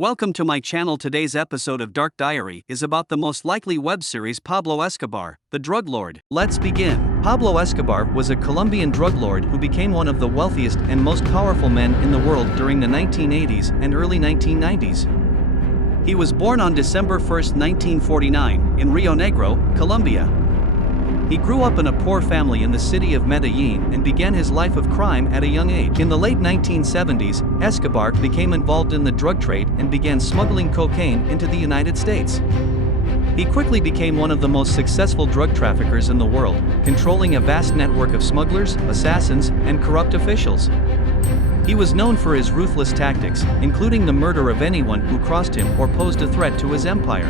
Welcome to my channel. Today's episode of Dark Diary is about the most likely web series Pablo Escobar, the drug lord. Let's begin. Pablo Escobar was a Colombian drug lord who became one of the wealthiest and most powerful men in the world during the 1980s and early 1990s. He was born on December 1, 1949, in Rionegro, Colombia. He grew up in a poor family in the city of Medellin and began his life of crime at a young age. In the late 1970s, Escobar became involved in the drug trade and began smuggling cocaine into the United States. He quickly became one of the most successful drug traffickers in the world, controlling a vast network of smugglers, assassins, and corrupt officials. He was known for his ruthless tactics, including the murder of anyone who crossed him or posed a threat to his empire.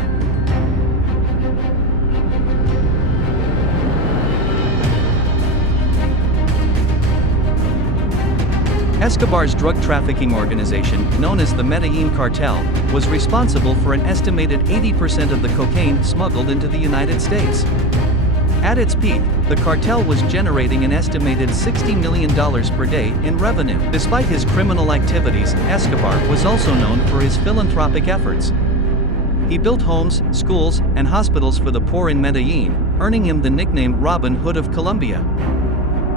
Escobar's drug trafficking organization, known as the Medellin cartel, was responsible for an estimated 80% of the cocaine smuggled into the United States. At its peak, the cartel was generating an estimated $60 million per day in revenue. Despite his criminal activities, Escobar was also known for his philanthropic efforts. He built homes, schools, and hospitals for the poor in Medellin, earning him the nickname Robin Hood of Colombia.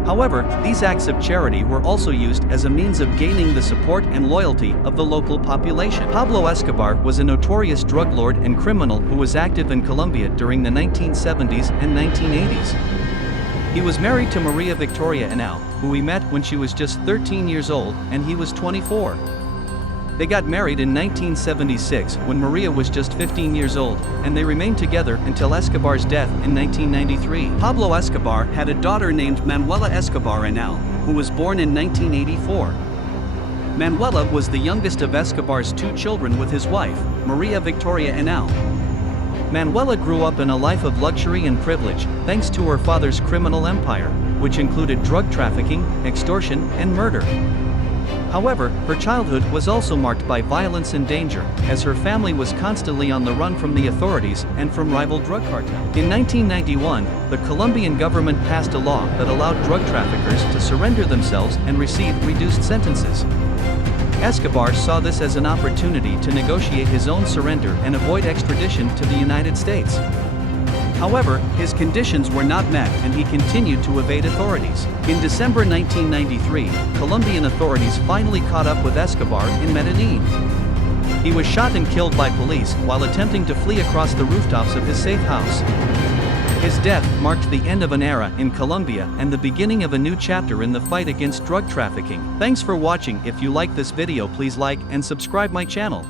However, these acts of charity were also used as a means of gaining the support and loyalty of the local population. Pablo Escobar was a notorious drug lord and criminal who was active in Colombia during the 1970s and 1980s. He was married to Maria Victoria Henao, who he met when she was just 13 years old and he was 24. They got married in 1976 when Maria was just 15 years old, and they remained together until Escobar's death in 1993. Pablo Escobar had a daughter named Manuela Escobar Henao, who was born in 1984. Manuela was the youngest of Escobar's two children with his wife, Maria Victoria Henao. Manuela grew up in a life of luxury and privilege, thanks to her father's criminal empire, which included drug trafficking, extortion, and murder. However, her childhood was also marked by violence and danger, as her family was constantly on the run from the authorities and from rival drug cartels. In 1991, the Colombian government passed a law that allowed drug traffickers to surrender themselves and receive reduced sentences. Escobar saw this as an opportunity to negotiate his own surrender and avoid extradition to the United States. However, his conditions were not met and he continued to evade authorities. In December 1993, Colombian authorities finally caught up with Escobar in Medellin. He was shot and killed by police while attempting to flee across the rooftops of his safe house. His death marked the end of an era in Colombia and the beginning of a new chapter in the fight against drug trafficking. Thanks for watching. If you like this video, please like and subscribe my channel.